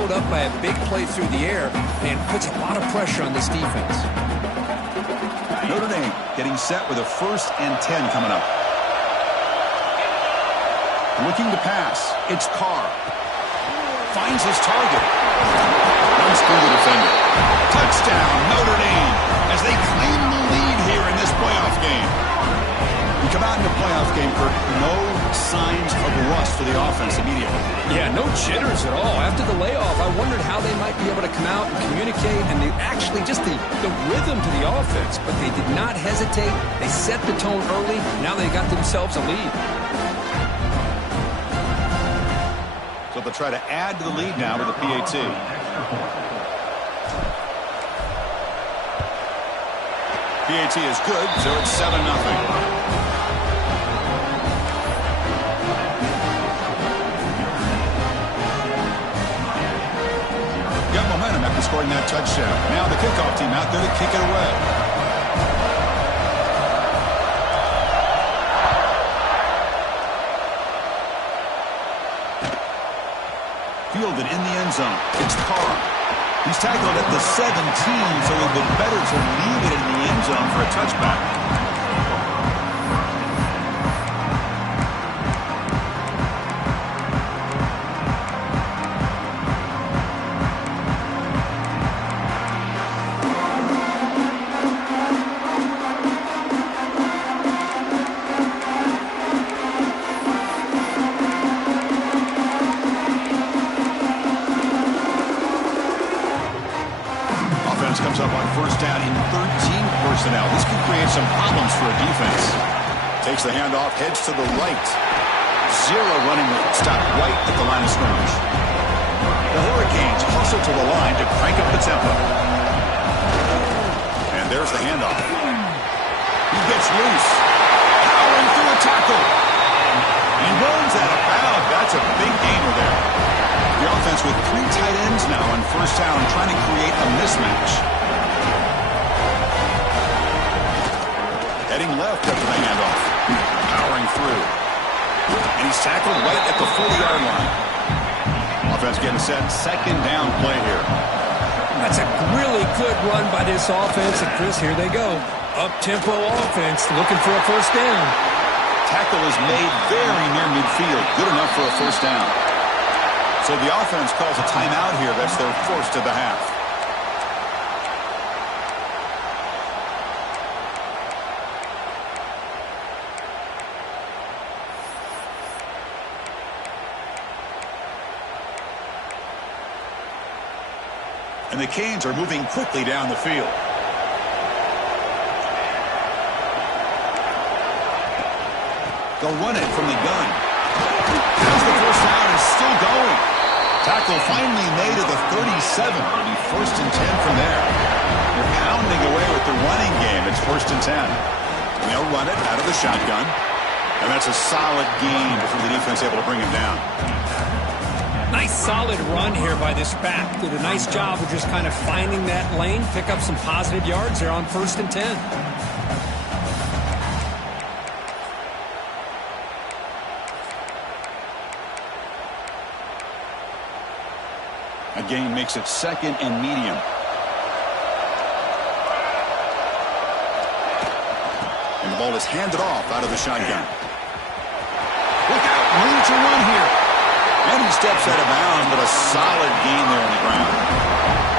followed up by a big play through the air and puts a lot of pressure on this defense. Notre Dame getting set with a 1st and 10 coming up. Looking to pass. It's Carr. Finds his target. Runs through the defender. Touchdown, Notre Dame, as they claim the lead here in this playoff game. We come out in the playoff game, Kirk, no signs of rust for the offense immediately. Yeah, no jitters at all. After the layoff, I wondered how they might be able to come out and communicate, and they actually just the rhythm to the offense. But they did not hesitate. They set the tone early. Now they got themselves a lead. So they'll try to add to the lead now with the PAT. PAT is good, so it's 7-0. Got momentum after scoring that touchdown. Now the kickoff team out there to kick it away. Fielded in the end zone. It's Carr. He's tackled at the 17, so it would have been better to leave it in the end zone for a touchback. Comes up on 1st down in 13 personnel. This could create some problems for a defense. Takes the handoff, heads to the right. Zero running room. Stop right at the line of scrimmage. The Hurricanes hustle to the line to crank up the tempo. And there's the handoff. He gets loose. Powering through a tackle. He runs out of bounds. That's a big gainer there. The offense with 3 tight ends now on 1st down, trying to create a mismatch. Heading left after the handoff. Powering through. And he's tackled right at the 40-yard line. Offense getting set. 2nd down play here. That's a really good run by this offense. And Chris, here they go. Up-tempo offense looking for a 1st down. Tackle is made very near midfield. Good enough for a 1st down. So the offense calls a timeout here. That's their 1st of the half. And the Canes are moving quickly down the field. They'll run it from the gun. As the 1st down is still going. Tackle finally made at the 37. It'll be 1st and 10 from there. They're pounding away with the running game. It's 1st and 10. And they'll run it out of the shotgun. And that's a solid gain before the defense able to bring him down. Nice solid run here by this back. Did a nice job of just kind of finding that lane, pick up some positive yards there on 1st and 10. A gain makes it 2nd and medium. And the ball is handed off out of the shotgun. Look out, room to run here. And he steps out of bounds, but a solid gain there on the ground.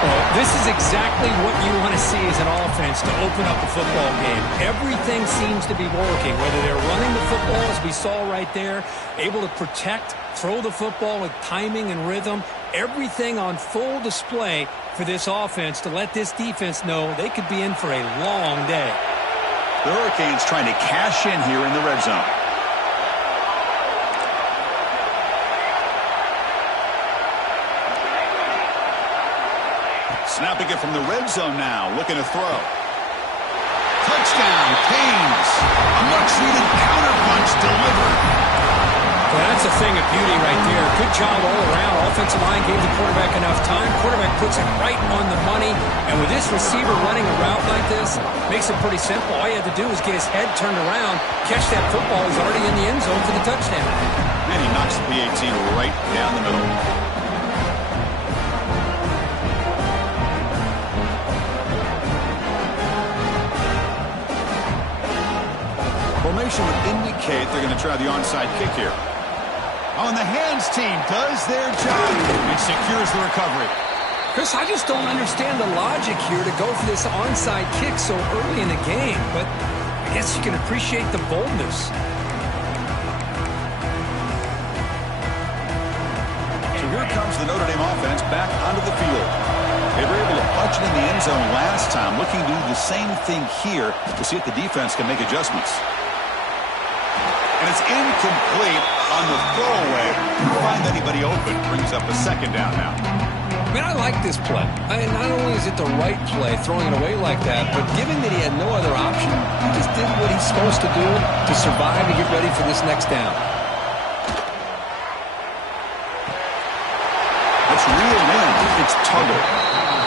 Well, this is exactly what you want to see as an offense to open up a football game. Everything seems to be working, whether they're running the football, as we saw right there, able to protect, throw the football with timing and rhythm. Everything on full display for this offense to let this defense know they could be in for a long day. The Hurricanes trying to cash in here in the red zone. Snapping it from the red zone now, looking to throw. Touchdown, Canes. A much-needed counterpunch delivered. Well, that's a thing of beauty right there. Good job all around. Offensive line gave the quarterback enough time. Quarterback puts it right on the money. And with this receiver running a route like this, makes it pretty simple. All you had to do is get his head turned around, catch that football. He's already in the end zone for the touchdown. And he knocks the PAT right down the middle. indicate they're going to try the onside kick here. On the hands team does their job. It secures the recovery. Chris, I just don't understand the logic here to go for this onside kick so early in the game, but I guess you can appreciate the boldness. So here comes the Notre Dame offense back onto the field. They were able to punch it in the end zone last time, looking to do the same thing here to see if the defense can make adjustments. And it's incomplete on the throwaway. Couldn't find anybody open. Brings up a second down now. Man, I like this play. Not only is it the right play, throwing it away like that, but given that he had no other option, he just did what he's supposed to do to survive and get ready for this next down. It's reeled in. It's Tuggle.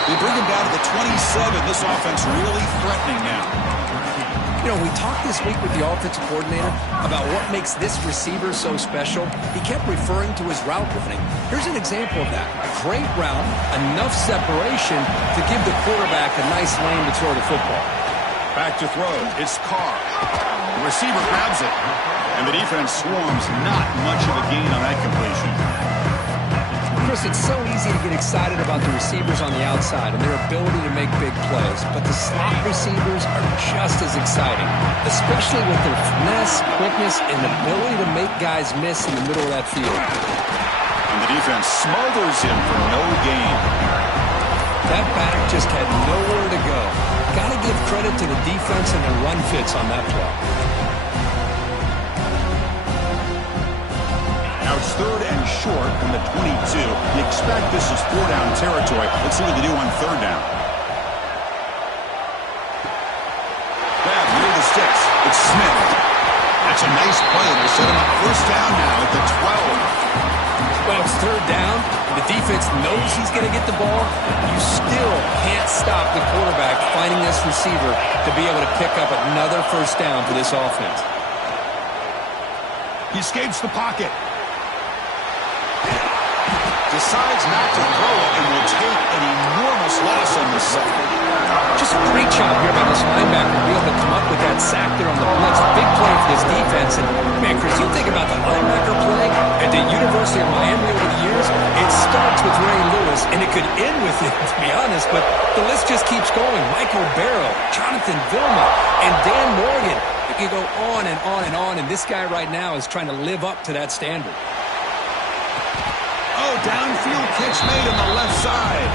They bring him down to the 27. This offense really threatening now. You know, we talked this week with the offensive coordinator about what makes this receiver so special. He kept referring to his route running. Here's an example of that. Great route, enough separation to give the quarterback a nice lane to throw the football. Back to throw. It's Carr. The receiver grabs it. And the defense swarms. Not much of a gain on that completion. Chris, it's so easy to get excited about the receivers on the outside and their ability to make big plays, but the slot receivers are just as exciting, especially with their finesse, quickness, and ability to make guys miss in the middle of that field. And the defense smothers him for no gain. That back just had nowhere to go. Got to give credit to the defense and their run fits on that play. Now it's 3rd and short from the 22. You expect this is 4-down territory. Let's see what they do on 3rd down. Grab near the sticks. It's Smith. That's a nice play. They'll set him up 1st down now at the 12. Well, it's 3rd down. The defense knows he's going to get the ball. You still can't stop the quarterback finding this receiver to be able to pick up another 1st down for this offense. He escapes the pocket. Decides not to throw it and will take an enormous loss on this side. Just a great job here by this linebacker to be able to come up with that sack there on the blitz. Big play for this defense. And, man, Chris, you think about the linebacker play at the University of Miami over the years, it starts with Ray Lewis, and it could end with it, to be honest, but the list just keeps going. Michael Barrow, Jonathan Vilma, and Dan Morgan. It can go on and on and on, and this guy right now is trying to live up to that standard. Oh, downfield catch made on the left side.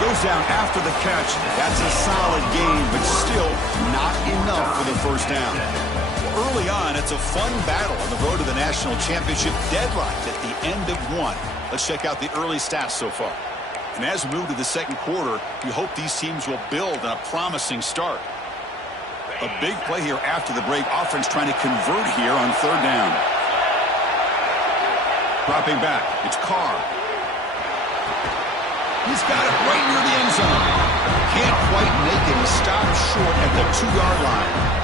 Goes down after the catch. That's a solid gain, but still not enough for the 1st down. Well, early on, it's a fun battle on the road to the national championship, deadlocked at the end of 1. Let's check out the early stats so far. And as we move to the 2nd quarter, you hope these teams will build on a promising start. A big play here after the break. Offense trying to convert here on 3rd down. Dropping back, it's Carr. He's got it right near the end zone. Can't quite make it. He stopped short at the 2-yard line.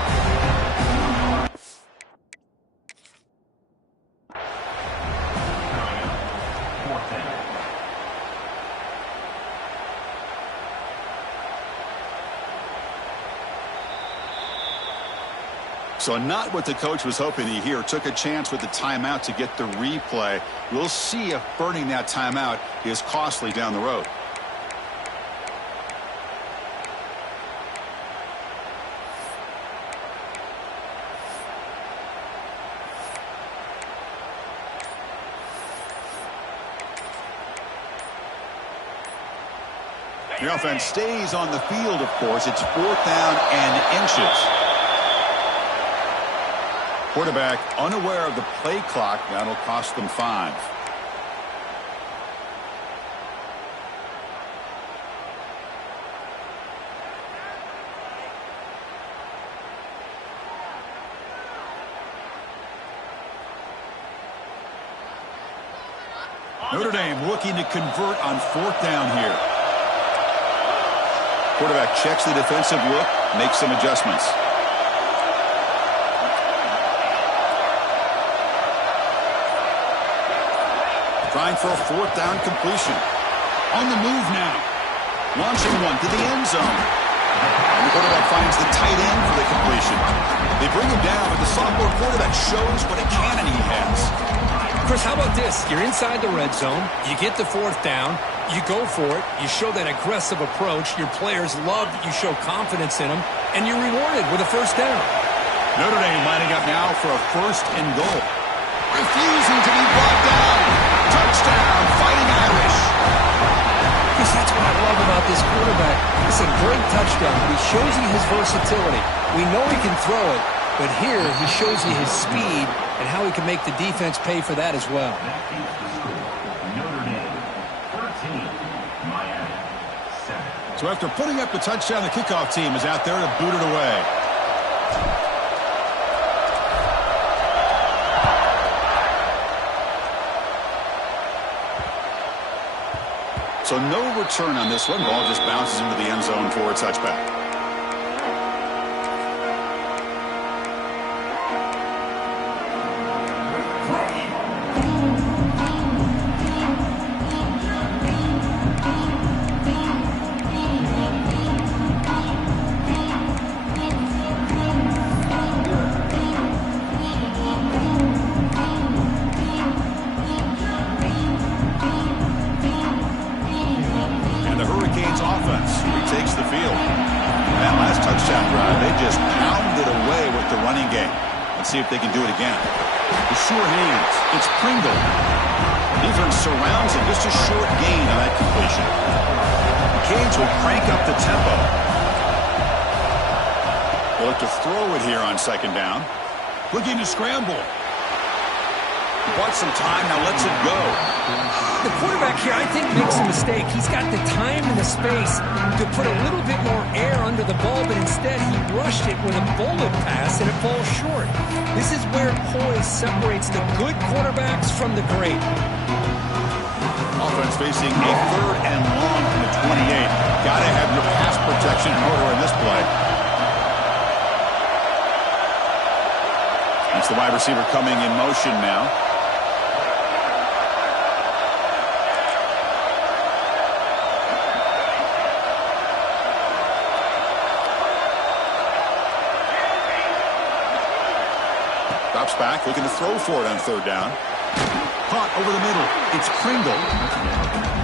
So not what the coach was hoping to hear. Took a chance with the timeout to get the replay. We'll see if burning that timeout is costly down the road. The offense stays on the field, of course. It's 4th down and inches. Quarterback unaware of the play clock. That'll cost them 5. Notre Dame looking to convert on 4th down here. Quarterback checks the defensive look, makes some adjustments. Trying for a 4th down completion. On the move now. Launching one to the end zone. And the quarterback finds the tight end for the completion. They bring him down, but the sophomore quarterback shows what a cannon he has. Chris, how about this? You're inside the red zone. You get the fourth down. You go for it. You show that aggressive approach. Your players love that you show confidence in them. And you're rewarded with a first down. Notre Dame lining up now for a first and goal. Refusing to be brought down. Touchdown, Fighting Irish. Chris, that's what I love about this quarterback. It's a great touchdown, but he shows you his versatility. We know he can throw it, but here he shows you his speed and how he can make the defense pay for that as well. So after putting up the touchdown, the kickoff team is out there to boot it away. So no return on this one. Ball just bounces into the end zone for a touchback. See if they can do it again. The sure hands. It's Pringle. Defense surrounds him. Just a short gain on that completion. The Canes will crank up the tempo. They'll look to throw it here on second down. Looking to scramble. Bought some time, now lets it go. The quarterback here, I think, makes a mistake. He's got the time and the space to put a little bit more air under the ball, but instead he rushed it with a bullet pass, and it falls short. This is where poise separates the good quarterbacks from the great. Offense facing a third and long from the 28. Got to have your pass protection in order in this play. That's the wide receiver coming in motion now. Drops back, looking to throw for it on third down. Caught over the middle. It's Pringle.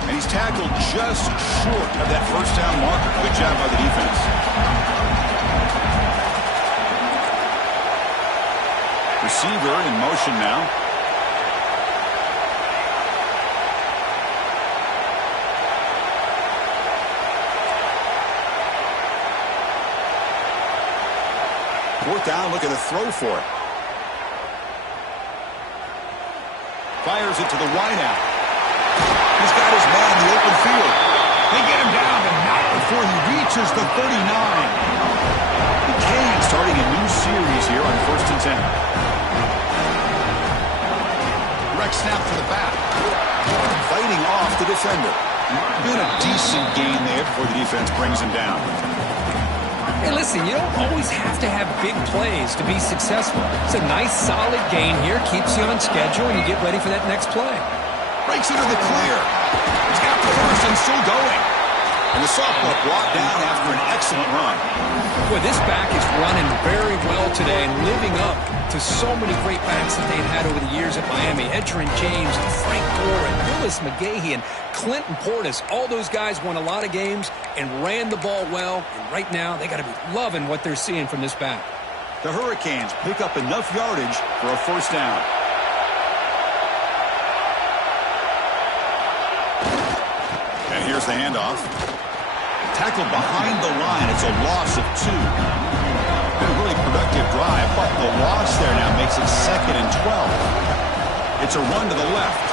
And he's tackled just short of that first down marker. Good job by the defense. Receiver in motion now. Fourth down, looking to throw for it. Fires it to the wideout. He's got his man in the open field. They get him down, but not before he reaches the 39. The Canes starting a new series here on 1st and 10. Direct snap to the back. Fighting off the defender. Been a decent gain there before the defense brings him down. Hey, listen, you don't always have to have big plays to be successful. It's a nice, solid gain here. Keeps you on schedule, and you get ready for that next play. Breaks into the clear. He's got the first and still going. And the sophomore brought down after an excellent run. Boy, this back is running very well today and living up to so many great backs that they've had over the years at Miami. Edgerrin James and Frank Gore and Willis McGahee and Clinton Portis. All those guys won a lot of games and ran the ball well. And right now, they got to be loving what they're seeing from this back. The Hurricanes pick up enough yardage for a first down. And here's the handoff. Tackled behind the line. It's a loss of 2. Been a really productive drive, but the loss there now makes it 2nd and 12. It's a run to the left.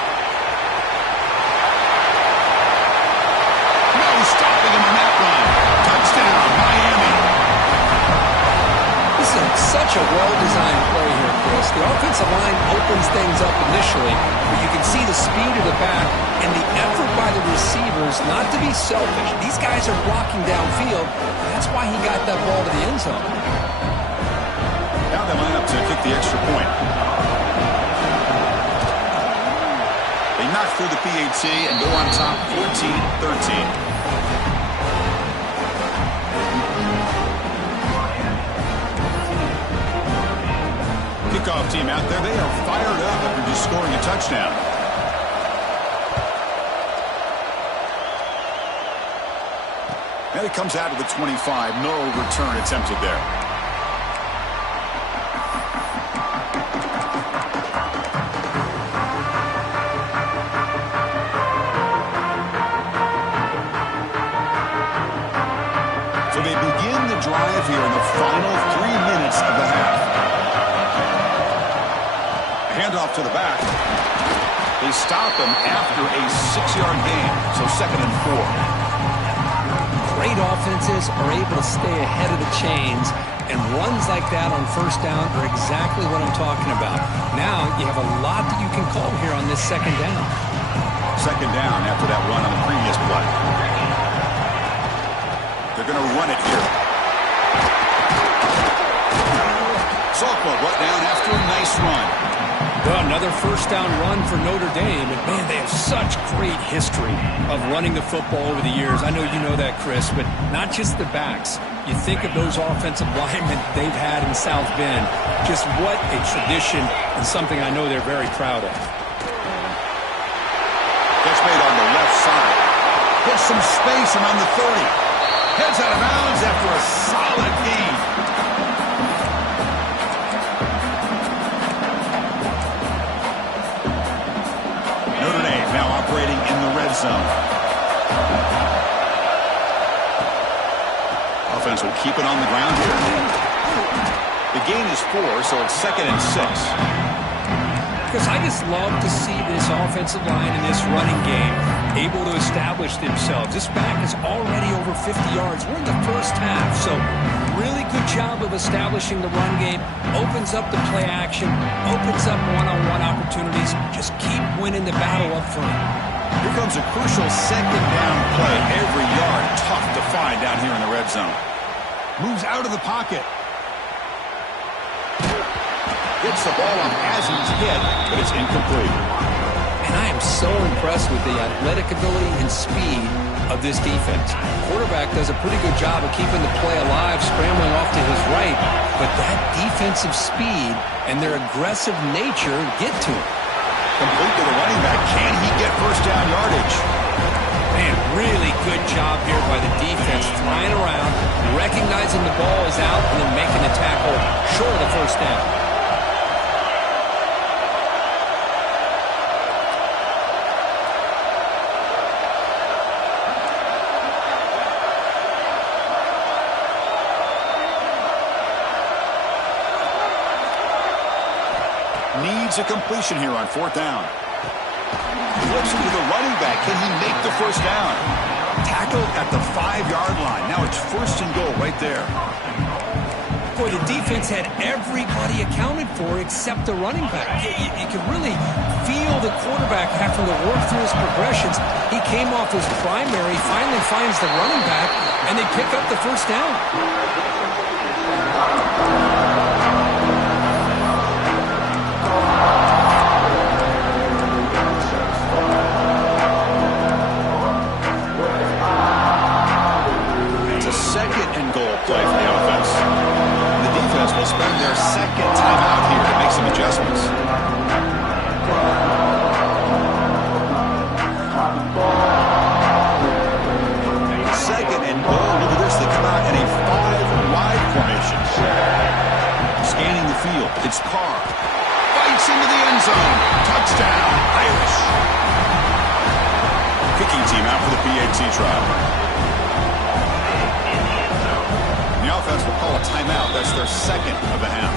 No stopping him on that run. Touchdown, Miami. This is such a well-designed play here, Chris. The offensive line opens things up initially, but you can see the speed of the back and the effort by the receivers not to be selfish. These guys are blocking downfield. That's why he got that ball to the end zone. Now they line up to kick the extra point. They knock through the PAT and go on top 14-13. kickoff team out there, they are fired up after just scoring a touchdown. And it comes out of the 25. No return attempted there. So they begin the drive here in the final 3 minutes of the half. Handoff to the back. They stop him after a 6-yard gain. So 2nd and 4. Great offenses are able to stay ahead of the chains, and runs like that on first down are exactly what I'm talking about. Now you have a lot that you can call here on this 2nd down. 2nd down after that run on the previous play. They're going to run it here. Sophomore brought down after a nice run. Well, another first down run for Notre Dame. And, man, they have such great history of running the football over the years. I know you know that, Chris, but not just the backs. You think of those offensive linemen they've had in South Bend. Just what a tradition and something I know they're very proud of. Catch made on the left side. Gets some space around the 30. Heads out of bounds after a solid gain. Notre Dame now operating in the red zone. Offense will keep it on the ground here. The gain is 4, so it's 2nd and 6. Because I just love to see this offensive line in this running game able to establish themselves. This back is already over 50 yards. We're in the first half, so really good job of establishing the run game. Opens up the play action, opens up one-on-one opportunities. Just keep winning the battle up front. Here comes a crucial 2nd down play. Every yard tough to find down here in the red zone. Moves out of the pocket. Gets the ball off as he's hit, but it's incomplete. And I am so impressed with the athletic ability and speed of this defense. Quarterback does a pretty good job of keeping the play alive, scrambling off to his right, but that defensive speed and their aggressive nature get to him. Complete to the running back. Can he get first down yardage? Man, really good job here by the defense, flying around, recognizing the ball is out, and then making the tackle short of the first down. Needs a completion here on 4th down. Flips it to the running back. Can he make the first down? Tackled at the 5-yard line. Now it's 1st and goal right there. Boy, the defense had everybody accounted for except the running back. You could really feel the quarterback having to work through his progressions. He came off his primary, finally finds the running back, and they pick up the first down. Play for the offense. The defense will spend their 2nd timeout here to make some adjustments. 2nd and goal. Look at this. They come out in a 5-wide formation. Scanning the field. It's Carr. Bites into the end zone. Touchdown, Irish. Kicking team out for the PAT trial. The offense will call a timeout. That's their 2nd of the half.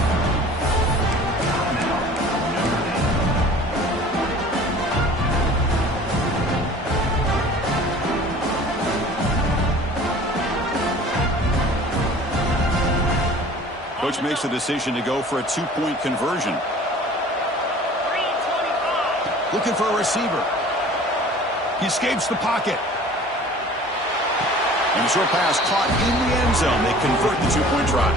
Coach makes the decision to go for a 2-point conversion. Looking for a receiver. He escapes the pocket. And a short pass caught in the end zone. They convert the 2-point try.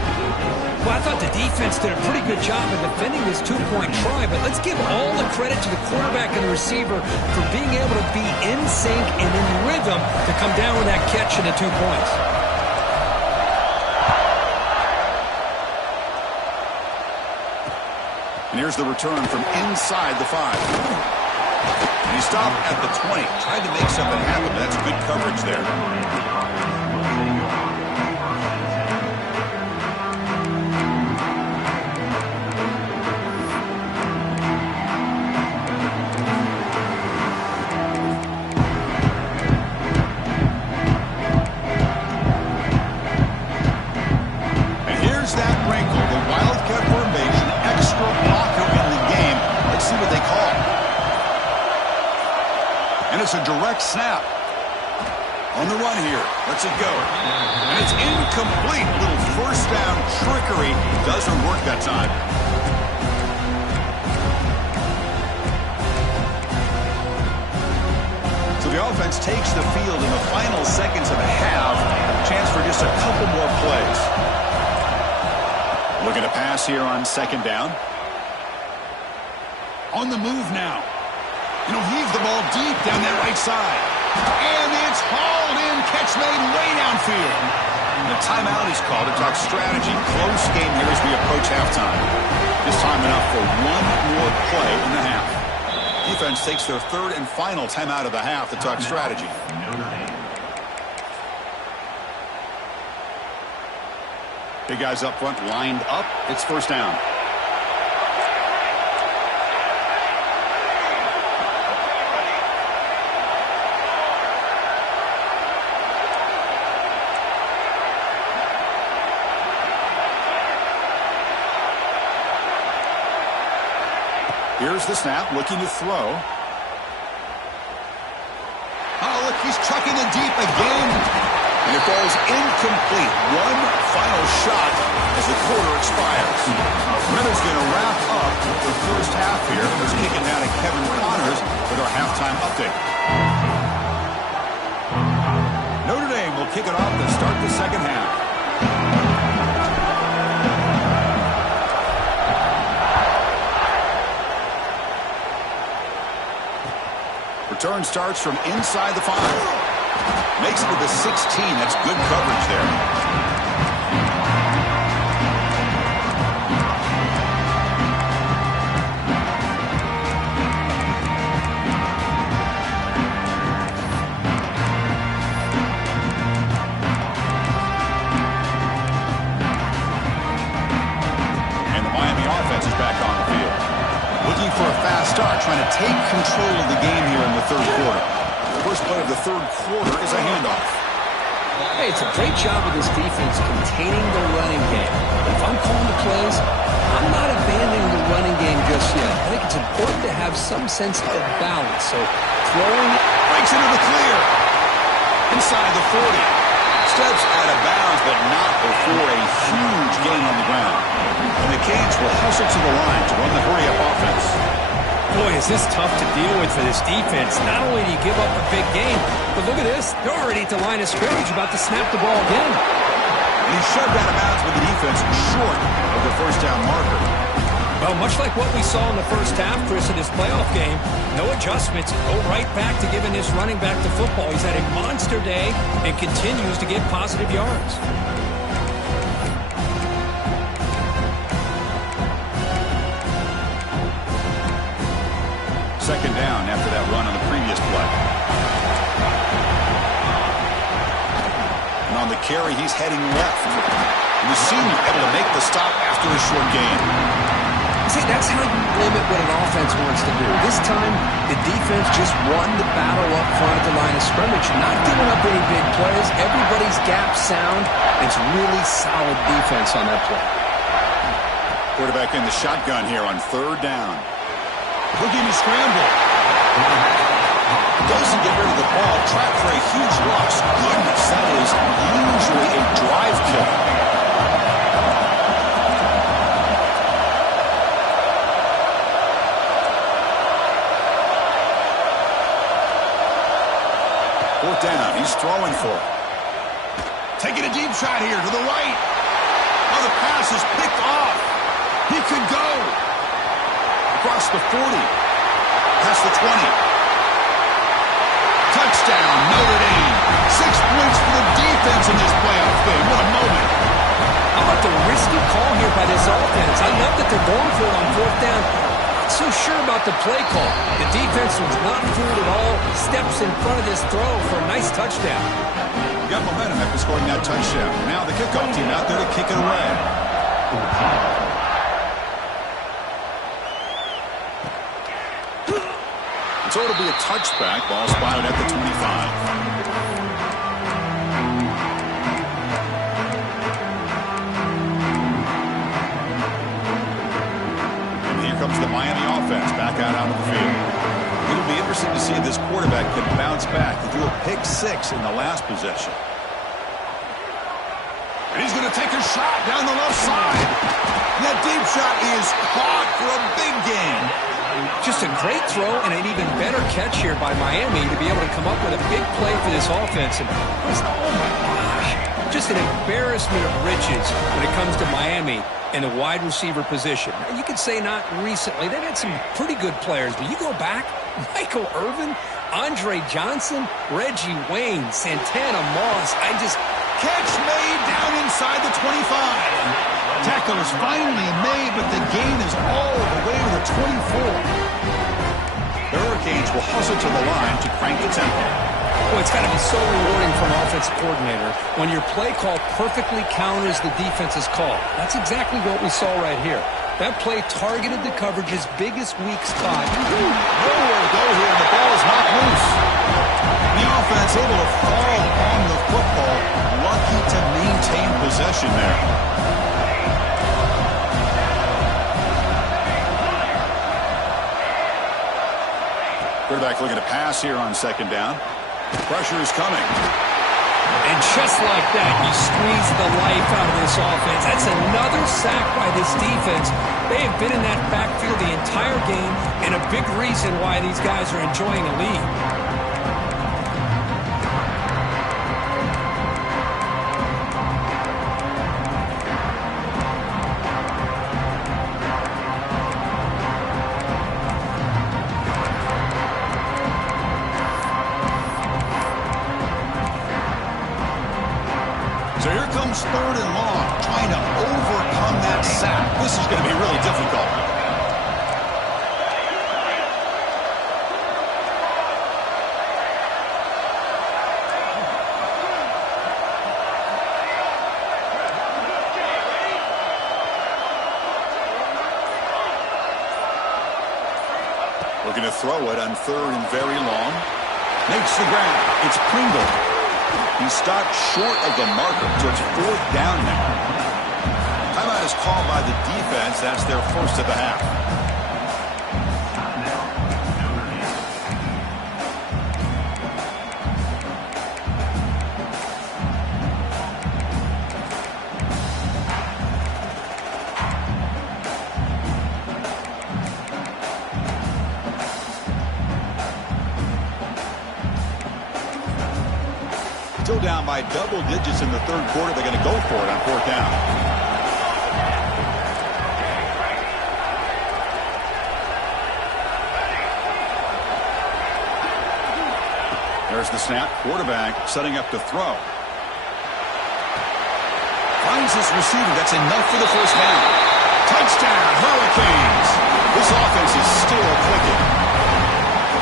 Well, I thought the defense did a pretty good job of defending this 2-point try, but let's give all the credit to the quarterback and the receiver for being able to be in sync and in rhythm to come down with that catch and the 2 points. And here's the return from inside the 5. And he stopped at the 20. Tried to make something happen, but that's good coverage there. It's a direct snap. On the run here. Lets it go. And it's incomplete. Little first down trickery. Doesn't work that time. So the offense takes the field in the final seconds of the half. Chance for just a couple more plays. Looking to pass here on second down. On the move now. Heave the ball deep down that right side. And it's hauled in. Catch made way downfield. And the timeout is called to talk strategy. Close game here as we approach halftime. This time enough for one more play in the half. Defense takes their third and final timeout of the half to talk strategy. Big guys up front lined up. It's first down. Here's the snap, looking to throw. Oh, look, he's chucking it deep again. And it falls incomplete. One final shot as the quarter expires. Weather's going to wrap up the first half here. Let's kick it down to Kevin Connors with our halftime update. Notre Dame will kick it off to start the second half. Return starts from inside the 5. Makes it to the 16. That's good coverage there. And the Miami offense is back on the field. Looking for a fast start, trying to take control of the game here in the third quarter. The first play of the third quarter is a handoff. Hey, it's a great job of this defense containing the running game. If I'm calling the plays, I'm not abandoning the running game just yet. I think it's important to have some sense of balance. So throwing breaks into the clear. Inside the 40. Steps out of bounds, but not before a huge gain on the ground. And the Canes will hustle to the line to run the hurry-up offense. Boy, is this tough to deal with for this defense. Not only do you give up a big game, but look at this. They're already at the line of scrimmage about to snap the ball again. And he's shoved out of bounds with the defense short of the first down marker. Well, much like what we saw in the first half, Chris, in this playoff game, no adjustments. Go right back to giving this running back the football. He's had a monster day and continues to get positive yards. Second down after that run on the previous play. And on the carry, he's heading left. And the senior able to make the stop after a short gain. See, that's how you limit what an offense wants to do. This time, the defense just won the battle up front at the line of scrimmage, not giving up any big plays. Everybody's gap sound. It's really solid defense on that play. Quarterback in the shotgun here on third down. Looking to scramble. Doesn't get rid of the ball. Trapped for a huge loss. Goodness, that is usually a drive kill. Fourth down. He's throwing for it. Taking a deep shot here to the right. Oh, the pass is picked off. He could go. Across the 40. Past the 20. Touchdown, Notre Dame. 6 points for the defense in this playoff game. What a moment. How about the risky call here by this offense? I love the but they're going for it on fourth down. Not so sure about the play call. The defense was not fooled at all. Steps in front of this throw for a nice touchdown. Got momentum after scoring that touchdown. Now the kickoff team out there to kick it away. So it'll be a touchback. Ball spotted at the 25. Comes the Miami offense back out onto the field. It'll be interesting to see if this quarterback can bounce back to do a pick six in the last possession. And he's going to take a shot down the left side. And that deep shot is caught for a big gain. Just a great throw and an even better catch here by Miami to be able to come up with a big play for this offense. And oh my gosh, just an embarrassment of riches when it comes to Miami in the wide receiver position. You could say not recently. They've had some pretty good players, but you go back, Michael Irvin, Andre Johnson, Reggie Wayne, Santana Moss. Catch made down inside the 25. Tackle is finally made, but the gain is all the way to the 24. The Hurricanes will hustle to the line to crank the tempo. Well, it's got to be so rewarding for an offensive coordinator when your play call perfectly counters the defense's call. That's exactly what we saw right here. That play targeted the coverage's biggest weak spot. Nowhere to go here, and the ball is not loose. The offense able to fall on the football, lucky to maintain possession there. Quarterback looking to pass here on second down. Pressure is coming. And just like that, you squeeze the life out of this offense. That's another sack by this defense. They have been in that backfield the entire game, and a big reason why these guys are enjoying a lead. So here comes third and long, trying to overcome that sack. This is going to be really difficult. Looking to throw it on third and very long. Makes the grab. It's Pringle. He stopped short of the marker, so it's fourth down now. Timeout is called by the defense. That's their first of the half. Still down by double digits in the third quarter. They're going to go for it on fourth down. There's the snap. Quarterback setting up to throw. Finds his receiver. That's enough for the first down. Touchdown, Hurricanes. This offense is still clicking.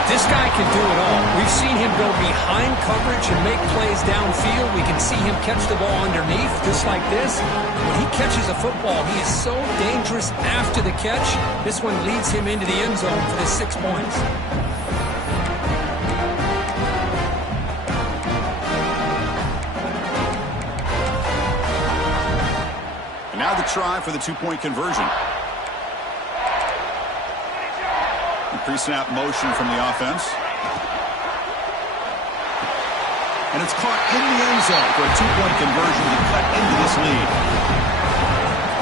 This guy can do it all. We've seen him go behind coverage and make plays downfield. We can see him catch the ball underneath, just like this. When he catches a football, he is so dangerous after the catch. This one leads him into the end zone for the 6 points. And now the try for the two-point conversion. Pre-snap motion from the offense. And it's caught in the end zone for a two-point conversion to cut into this lead.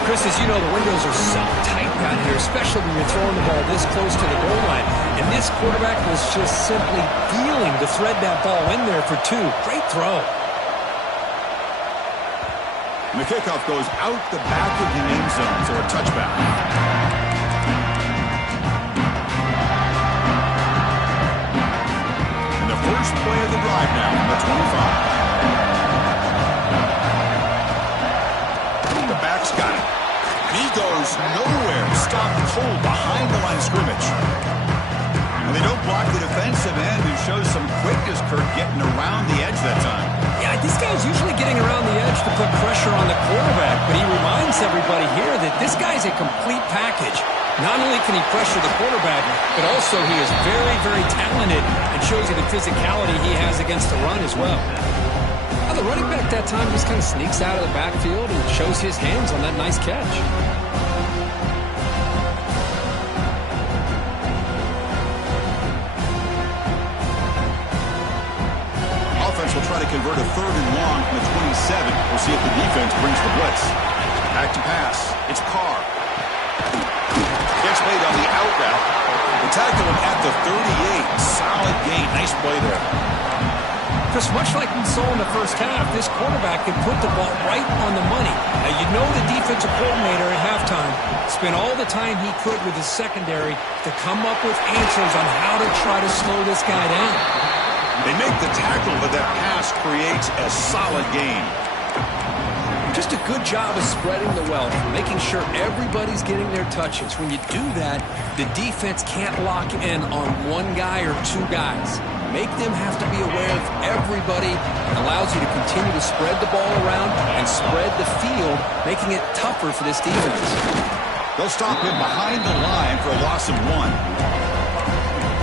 Chris, as you know, the windows are so tight down here, especially when you're throwing the ball this close to the goal line. And this quarterback was just simply dealing to thread that ball in there for two. Great throw. And the kickoff goes out the back of the end zone, so a touchback. First play of the drive now on the 25. The back's got it. He goes goes nowhere. Stopped cold behind the line of scrimmage. And they don't block the defensive end, who shows some quickness, Kirk, getting around the edge that time. Yeah, this guy's usually getting around the edge to put pressure on the quarterback, but he reminds everybody here that this guy's a complete package. Not only can he pressure the quarterback, but also he is very, very talented and shows you the physicality he has against the run as well. Now, the running back that time just kind of sneaks out of the backfield and shows his hands on that nice catch. Offense will try to convert a 3rd and long from the 27. We'll see if the defense brings the blitz. Back to pass. It's Carr. Gets made on the out route. The tackle him at the 38. Solid gain. Nice play there. Just much like we saw in the first half, this quarterback can put the ball right on the money. Now, you know the defensive coordinator at halftime spent all the time he could with his secondary to come up with answers on how to try to slow this guy down. They make the tackle, but that pass creates a solid gain. Just a good job of spreading the wealth, making sure everybody's getting their touches. When you do that, the defense can't lock in on one guy or two guys. Make them have to be aware of everybody. It allows you to continue to spread the ball around and spread the field, making it tougher for this defense. They'll stop him behind the line for a loss of 1.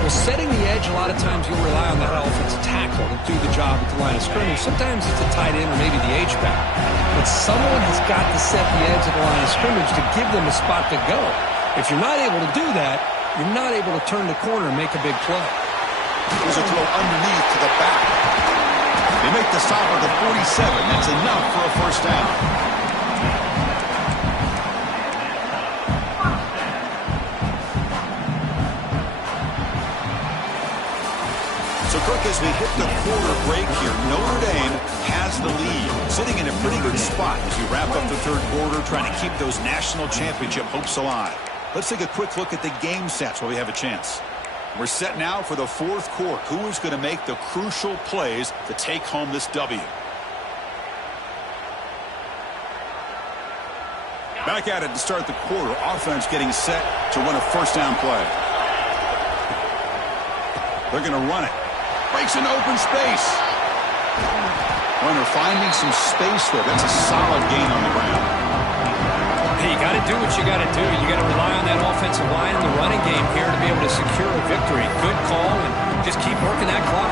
Well, setting the edge, a lot of times you'll rely on that offensive tackle to do the job at the line of scrimmage. Sometimes it's a tight end or maybe the H-back. But someone has got to set the edge at the line of scrimmage to give them a spot to go. If you're not able to do that, you're not able to turn the corner and make a big play. There's a throw underneath to the back. They make the stop at the 47. That's enough for a first down. So, Kirk, as we hit the quarter break here, Notre Dame has the lead, sitting in a pretty good spot as you wrap up the 3rd quarter, trying to keep those national championship hopes alive. Let's take a quick look at the game stats while we have a chance. We're set now for the 4th quarter. Who is going to make the crucial plays to take home this W? Back at it to start the quarter. Offense getting set to run a first down play. They're going to run it. Breaks an open space. Runner finding some space there. That's a solid gain on the ground. Hey, you got to do what you got to do. You got to rely on that offensive line in the running game here to be able to secure a victory. Good call, and just keep working that clock.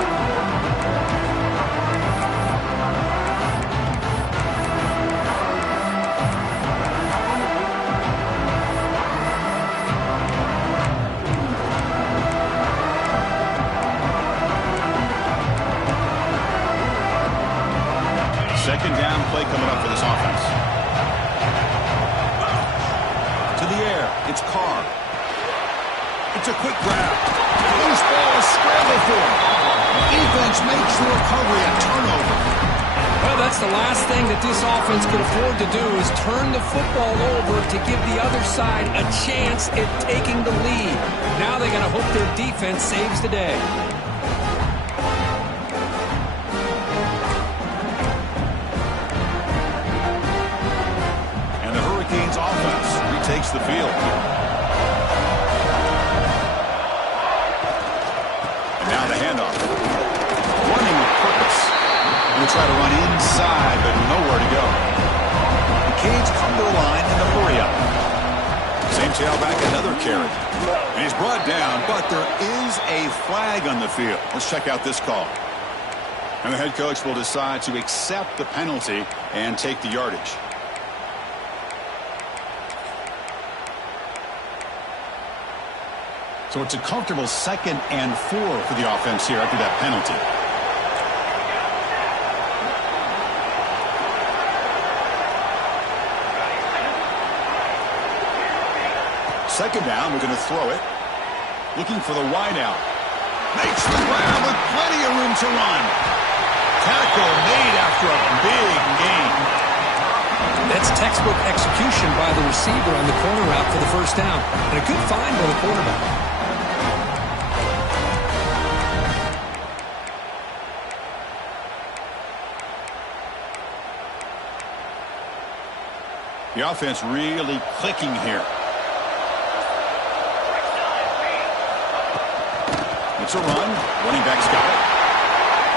Second down play coming up for this offense. To the air, it's Carr. It's a quick grab. Loose ball, scramble for him. Defense makes the recovery, a turnover. Well, that's the last thing that this offense could afford to do is turn the football over to give the other side a chance at taking the lead. Now they got to hope their defense saves the day. Offense retakes the field. And now the handoff. Running with purpose. Going to try to run inside, but nowhere to go. The Canes come to the line in the hurry up. Same tailback, another carry. And he's brought down, but there is a flag on the field. Let's check out this call. And the head coach will decide to accept the penalty and take the yardage. So it's a comfortable 2nd and 4 for the offense here after that penalty. Second down, we're going to throw it. Looking for the wide out. Makes the grab with plenty of room to run. Tackle made after a big gain. That's textbook execution by the receiver on the corner route for the first down. And a good find by the quarterback. The offense really clicking here. It's a run. Running back's got it.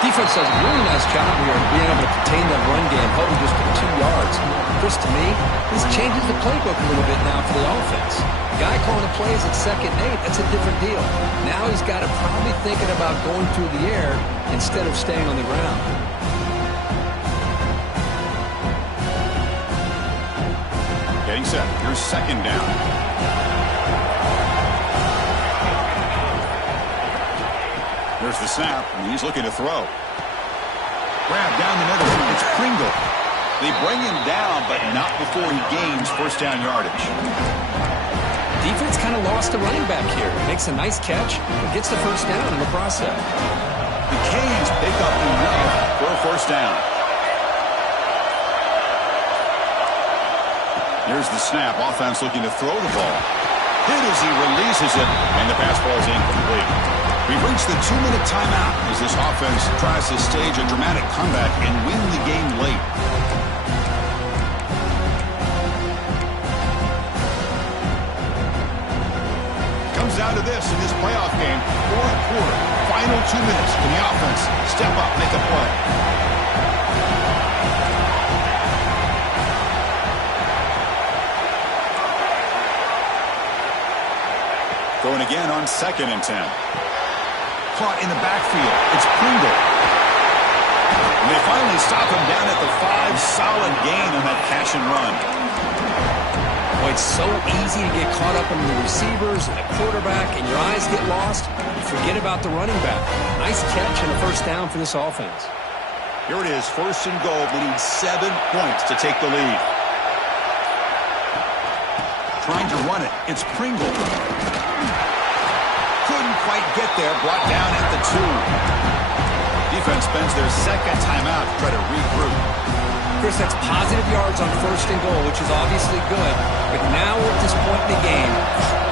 Defense does a really nice job here of being able to contain that run game, holding just for 2 yards. Chris, to me, this changes the playbook a little bit now for the offense. The guy calling the plays at 2nd and 8, that's a different deal. Now he's got to probably thinking about going through the air instead of staying on the ground. Getting set. Here's 2nd down. There's the snap, and he's looking to throw. Grab down the middle. It's Pringle. They bring him down, but not before he gains 1st down yardage. Defense kind of lost the running back here. Makes a nice catch and gets the 1st down in the process. The Canes pick up enough for a 1st down. Here's the snap. Offense looking to throw the ball. Hit as he releases it, and the pass ball is incomplete. We've reached the 2-minute timeout as this offense tries to stage a dramatic comeback and win the game late. Comes down to this in this playoff game. 4th quarter, final 2 minutes. Can the offense step up, make a play? Going again on 2nd and 10. Caught in the backfield. It's Pringle. And they finally stop him down at the 5. Solid gain on that catch and run. Boy, it's so easy to get caught up in the receivers and the quarterback, and your eyes get lost. You forget about the running back. Nice catch and a 1st down for this offense. Here it is, 1st and goal. We need 7 points to take the lead. Trying to run it. It's Pringle. Couldn't quite get there. Brought down at the 2. Defense spends their 2nd timeout to try to regroup. Chris, that's positive yards on 1st and goal, which is obviously good. But now at this point in the game,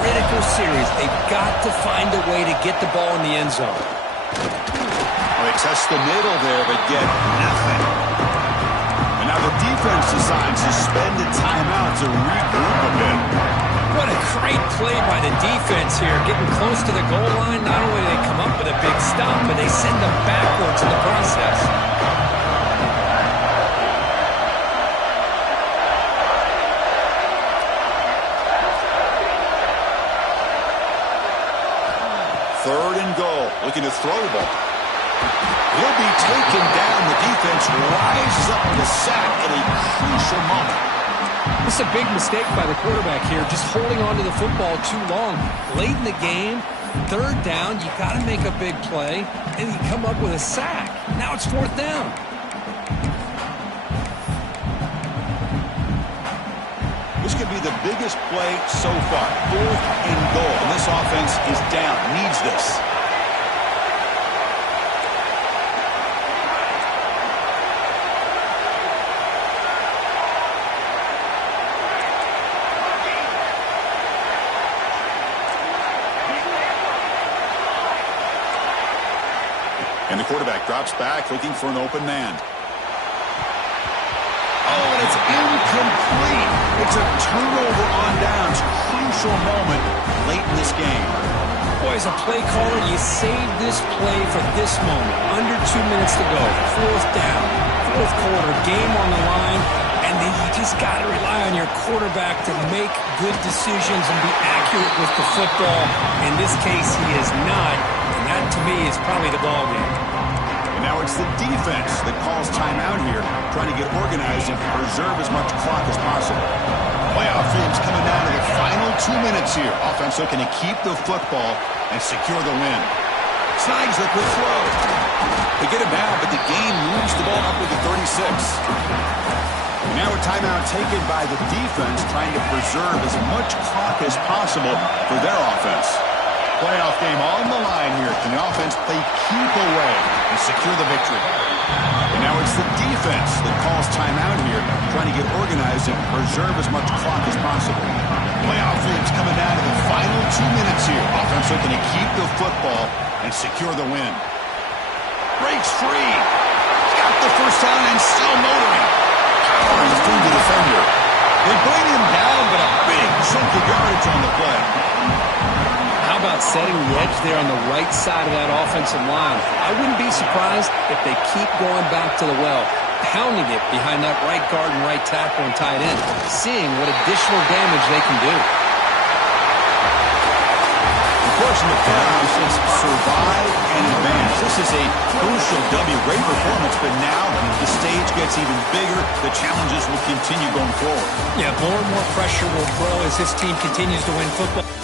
critical series. They've got to find a way to get the ball in the end zone. Well, they test the middle there, but get nothing. And now the defense decides to spend a timeout to regroup a bit. What a great play by the defense here. Getting close to the goal line, not only do they come up with a big stop, but they send them backwards in the process. Third and goal, looking to throw the ball. He'll be taken down. The defense rises up with a sack at a crucial moment. This is a big mistake by the quarterback here, just holding on to the football too long. Late in the game, 3rd down, you got to make a big play, and you come up with a sack. Now it's 4th down. This could be the biggest play so far. 4th and goal, and this offense is down, needs this. And the quarterback drops back, looking for an open man. Oh, and it's incomplete. It's a turnover on downs. Crucial moment late in this game. Boy, as a play caller, you save this play for this moment. Under 2 minutes to go. 4th down. 4th quarter. Game on the line. And then you just got to rely on your quarterback to make good decisions and be accurate with the football. In this case, he is not. And that, to me, is probably the ball game. And now it's the defense that calls timeout here, trying to get organized and preserve as much clock as possible. Playoff games coming down to the final 2 minutes here. Offense looking to keep the football and secure the win. Snides look will throw. They get him down, but the game moves the ball up to the 36. Now a timeout taken by the defense, trying to preserve as much clock as possible for their offense. Playoff game on the line here. Can the offense play keep away and secure the victory? And now it's the defense that calls timeout here, trying to get organized and preserve as much clock as possible. Playoff games coming down to the final 2 minutes here. Offense looking to keep the football and secure the win. Breaks free. Got the 1st down and still motoring. Powers through the defender. They bring play. How about setting the edge there on the right side of that offensive line? I wouldn't be surprised if they keep going back to the well, pounding it behind that right guard and right tackle and tight end, seeing what additional damage they can do. Of course, in the playoffs, it's survive and advance. This is a crucial W. Great performance, but now the stage gets even bigger. The challenges will continue going forward. Yeah, more and more pressure will grow as this team continues to win football.